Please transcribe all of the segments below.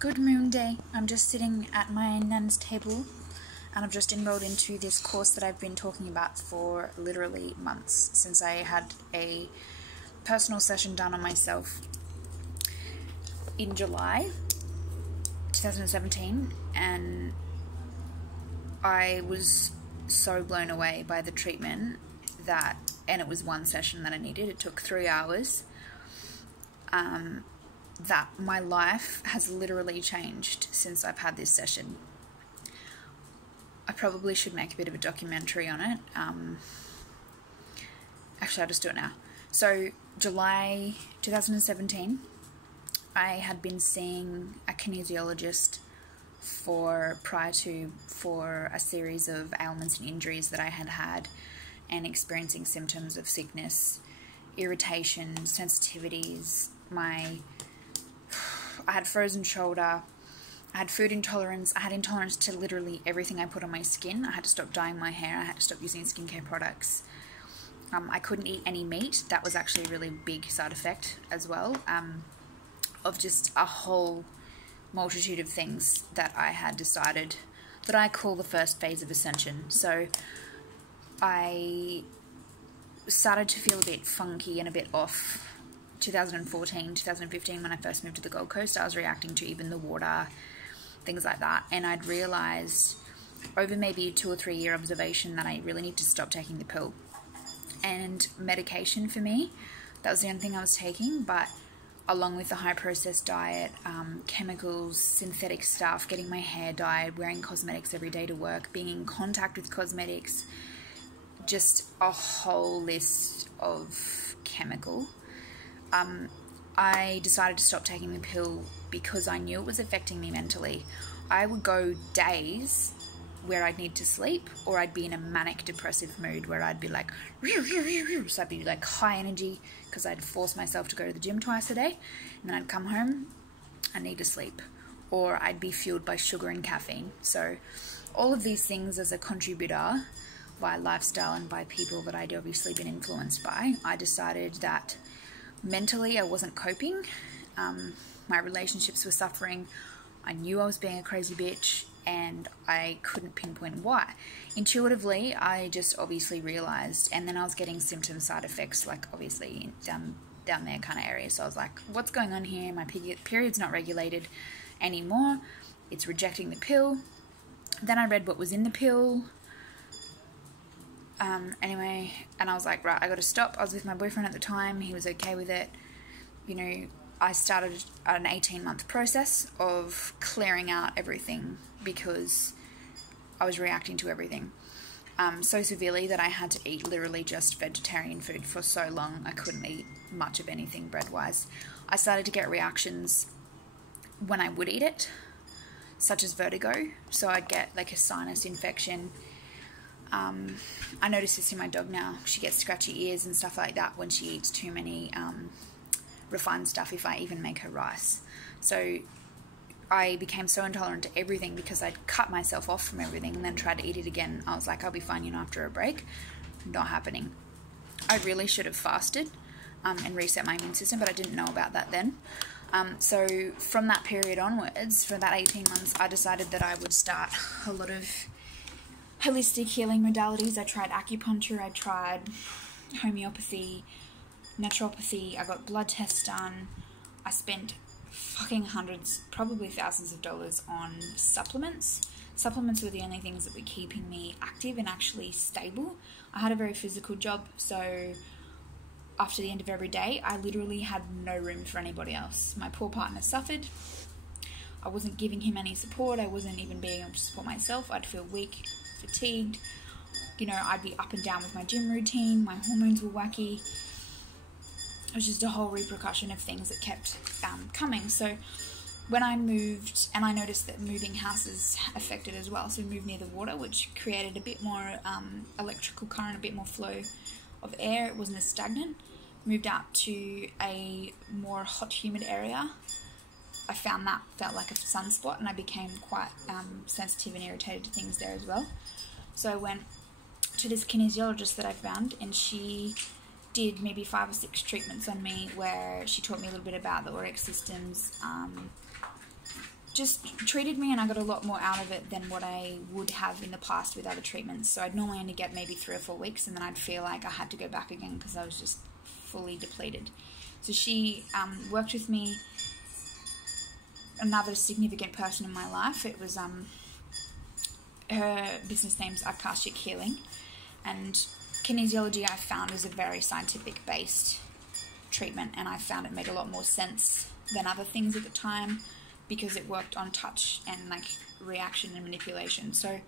Good moon day. I'm just sitting at my nan's table and I've just enrolled into this course that I've been talking about for literally months since I had a personal session done on myself in July 2017, and I was so blown away by the treatment and it was one session that I needed. It took 3 hours. That my life has literally changed since I've had this session. I probably should make a bit of a documentary on it. Actually, I'll just do it now. So, July 2017, I had been seeing a kinesiologist for a series of ailments and injuries that I had had, and experiencing symptoms of sickness, irritation, sensitivities. I had frozen shoulder, I had food intolerance, I had intolerance to literally everything I put on my skin. I had to stop dyeing my hair, I had to stop using skincare products. I couldn't eat any meat. That was actually a really big side effect as well, of just a whole multitude of things that I had decided that I call the first phase of ascension. So I started to feel a bit funky and a bit off. 2014, 2015, when I first moved to the Gold Coast, I was reacting to even the water, things like that, and I'd realised over maybe a 2 or 3 year observation that I really need to stop taking the pill. And medication for me, that was the only thing I was taking, but along with the high processed diet, chemicals, synthetic stuff, getting my hair dyed, wearing cosmetics every day to work, being in contact with cosmetics, just a whole list of chemical. I decided to stop taking the pill because I knew it was affecting me mentally. I would go days where I'd need to sleep, or I'd be in a manic depressive mood where I'd be like, so I'd be like high energy because I'd force myself to go to the gym twice a day, and then I'd come home and need to sleep, or I'd be fueled by sugar and caffeine. So all of these things as a contributor via lifestyle and by people that I'd obviously been influenced by, I decided that mentally I wasn't coping. My relationships were suffering. I knew I was being a crazy bitch and I couldn't pinpoint why. Intuitively, I just obviously realized, and then I was getting symptom side effects, like obviously down there kind of area. So I was like, what's going on here? My period's not regulated anymore. It's rejecting the pill. Then I read what was in the pill. Anyway, and I was like, right, I gotta stop. I was with my boyfriend at the time. He was okay with it. You know, I started an 18-month process of clearing out everything because I was reacting to everything. So severely that I had to eat literally just vegetarian food for so long. I couldn't eat much of anything bread-wise. I started to get reactions when I would eat it, such as vertigo. So I'd get like a sinus infection. I notice this in my dog now. She gets scratchy ears and stuff like that when she eats too many refined stuff, if I even make her rice. So I became so intolerant to everything because I'd cut myself off from everything and then tried to eat it again. I was like, I'll be fine, after a break. Not happening. I really should have fasted and reset my immune system, but I didn't know about that then. So from that period onwards, for that 18 months, I decided that I would start a lot of holistic healing modalities. I tried acupuncture, I tried homeopathy, naturopathy, I got blood tests done. I spent fucking hundreds, probably thousands of dollars on supplements. Supplements were the only things that were keeping me active and actually stable. I had a very physical job, so after the end of every day, I literally had no room for anybody else. My poor partner suffered. I wasn't giving him any support. I wasn't even being able to support myself. I'd feel weak, fatigued. I'd be up and down with my gym routine. My hormones were wacky. It was just a whole repercussion of things that kept coming. So when I moved, and I noticed that moving houses affected as well. So we moved near the water, which created a bit more electrical current, a bit more flow of air. It wasn't as stagnant. Moved out to a more hot, humid area. I found that felt like a sunspot, and I became quite sensitive and irritated to things there as well. So I went to this kinesiologist that I found, and she did maybe 5 or 6 treatments on me where she taught me a little bit about the auric systems, just treated me, and I got a lot more out of it than what I would have in the past with other treatments. So I'd normally only get maybe 3 or 4 weeks, and then I'd feel like I had to go back again because I was just fully depleted. So she worked with me. Another significant person in my life, it was her business name's Akashic Healing, and kinesiology I found was a very scientific based treatment, and I found it made a lot more sense than other things at the time because it worked on touch and like reaction and manipulation. So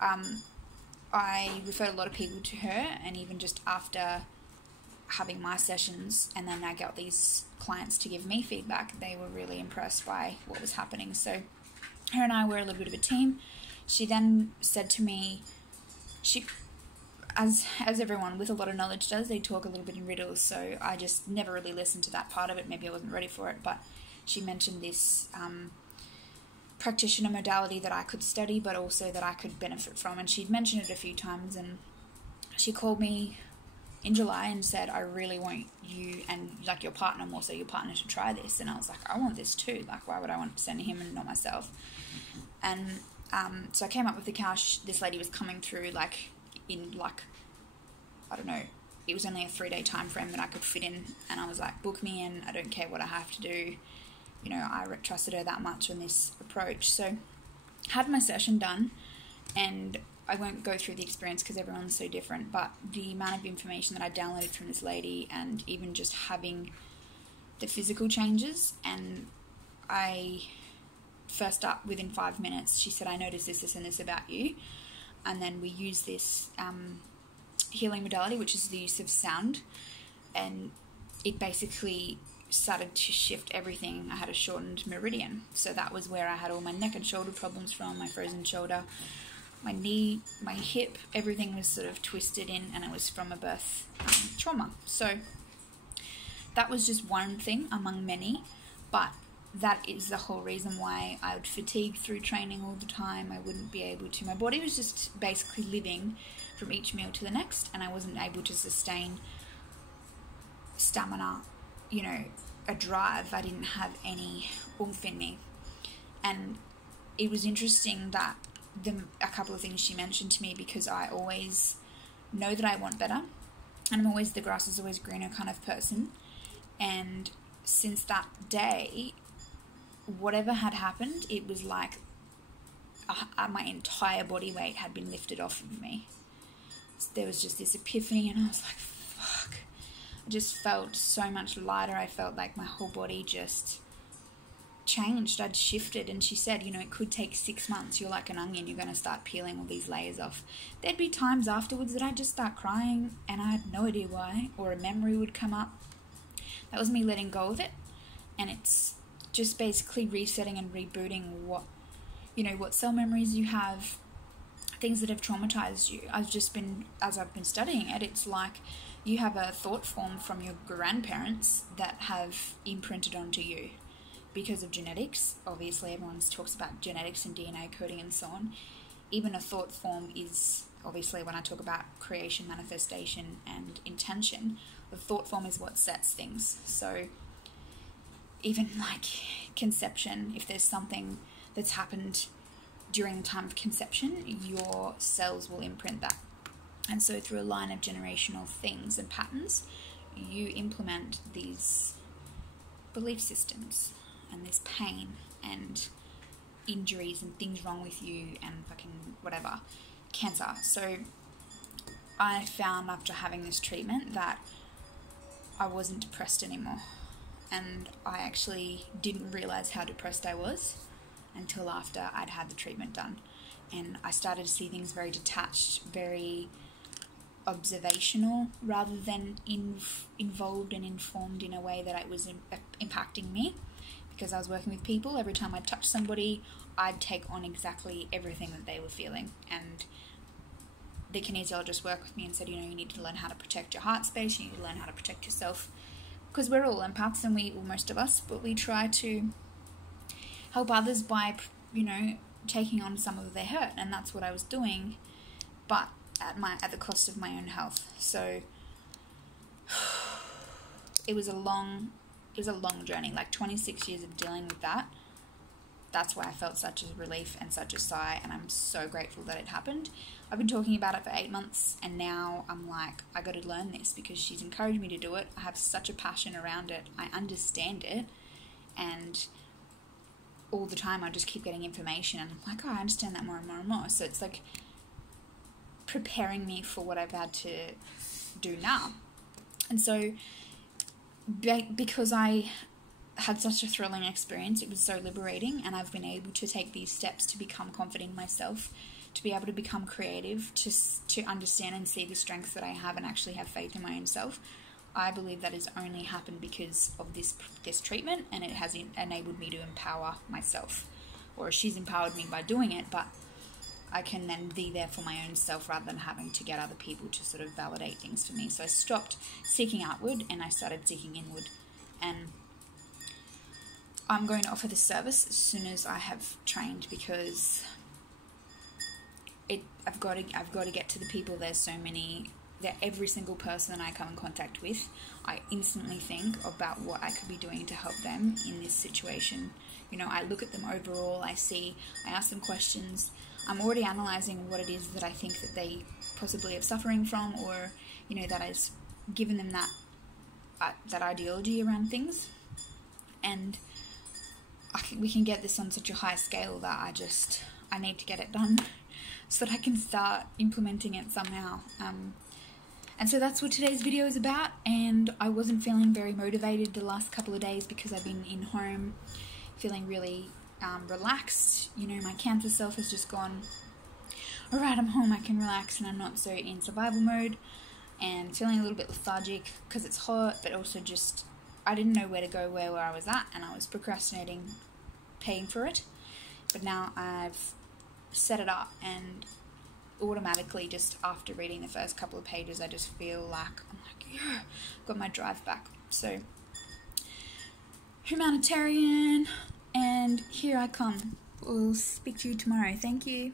I referred a lot of people to her, and even just after having my sessions and then I got these clients to give me feedback, they were really impressed by what was happening. So her and I were a little bit of a team. She then said to me, as everyone with a lot of knowledge does, they talk a little bit in riddles, so I just never really listened to that part of it. Maybe I wasn't ready for it, but she mentioned this practitioner modality that I could study, but also that I could benefit from, and she'd mentioned it a few times, and she called me in July and said, I really want you and like your partner, more so your partner, to try this. And I was like, I want this too. Like, why would I want to send him and not myself? And so I came up with the couch. This lady was coming through like in like, I don't know, it was only a 3-day time frame that I could fit in, and I was like, book me in, I don't care what I have to do. You know, I trusted her that much on this approach. So had my session done, and I won't go through the experience because everyone's so different, but the amount of information that I downloaded from this lady, and even just having the physical changes, and I first up within 5 minutes, she said, I noticed this and this about you. And then we use this healing modality, which is the use of sound, and it basically started to shift everything. I had a shortened meridian, so that was where I had all my neck and shoulder problems from, my frozen shoulder, my knee, my hip, everything was sort of twisted in, and it was from a birth trauma. So that was just one thing among many, but that is the whole reason why I would fatigue through training all the time. I wouldn't be able to. My body was just basically living from each meal to the next, and I wasn't able to sustain stamina, you know, a drive. I didn't have any oomph in me. And it was interesting that a couple of things she mentioned to me, because I always know that I want better, and I'm always the grass is always greener kind of person. And since that day, whatever had happened, it was like my entire body weight had been lifted off of me. So there was just this epiphany, and I was like, fuck. I just felt so much lighter. I felt like my whole body just changed. I'd shifted. And she said, you know, it could take 6 months. You're like an onion. You're going to start peeling all these layers off. There'd be times afterwards that I'd just start crying, and I had no idea why, or a memory would come up. That was me letting go of it. And it's just basically resetting and rebooting what cell memories you have, things that have traumatized you. As I've been studying it, it's like you have a thought form from your grandparents that have imprinted onto you because of genetics. Obviously, everyone talks about genetics and DNA coding and so on. Even a thought form is, obviously, when I talk about creation, manifestation, and intention, the thought form is what sets things. So even like conception, if there's something that's happened during the time of conception, your cells will imprint that. And so through a line of generational things and patterns, you implement these belief systems and this pain and injuries and things wrong with you and fucking whatever, cancer. So I found after having this treatment that I wasn't depressed anymore. And I actually didn't realize how depressed I was until after I'd had the treatment done. And I started to see things very detached, very observational, rather than involved and informed in a way that it was impacting me. Because I was working with people, every time I'd touch somebody, I'd take on exactly everything that they were feeling. And the kinesiologist worked with me and said, you know, you need to learn how to protect your heart space, you need to learn how to protect yourself. Because we're all empaths, and most of us, but we try to help others by, you know, taking on some of their hurt, and that's what I was doing, but at the cost of my own health. So it was a long journey, like 26 years of dealing with that that's why I felt such a relief and such a sigh, and I'm so grateful that it happened. I've been talking about it for 8 months, and now I'm like, I got to learn this because she's encouraged me to do it. I have such a passion around it. I understand it, and all the time I just keep getting information, and I'm like, oh, I understand that more and more and more. So it's like preparing me for what I've had to do now. And so because I had such a thrilling experience, it was so liberating, and I've been able to take these steps to become confident in myself, to be able to become creative, to understand and see the strengths that I have and actually have faith in my own self. I believe that has only happened because of this treatment, and it has enabled me to empower myself, or she's empowered me by doing it, but I can then be there for my own self rather than having to get other people to sort of validate things for me. So I stopped seeking outward and I started seeking inward, and I'm going to offer this service as soon as I have trained, because I've got to get to the people. There's so many. That every single person that I come in contact with, I instantly think about what I could be doing to help them in this situation. You know, I look at them overall, I ask them questions. I'm already analysing what it is that I think that they possibly are suffering from, or, you know, that has given them that ideology around things. And we can get this on such a high scale that I need to get it done so that I can start implementing it somehow. And so that's what today's video is about, and I wasn't feeling very motivated the last couple of days because I've been in home feeling really relaxed. You know, my cancer self has just gone, alright, I'm home, I can relax, and I'm not so in survival mode, and feeling a little bit lethargic because it's hot, but also just I didn't know where to go, where I was at, and I was procrastinating paying for it. But now I've set it up, and automatically, just after reading the first couple of pages, I just feel like, yeah, got my drive back. So, humanitarian, and here I come. We'll speak to you tomorrow. Thank you.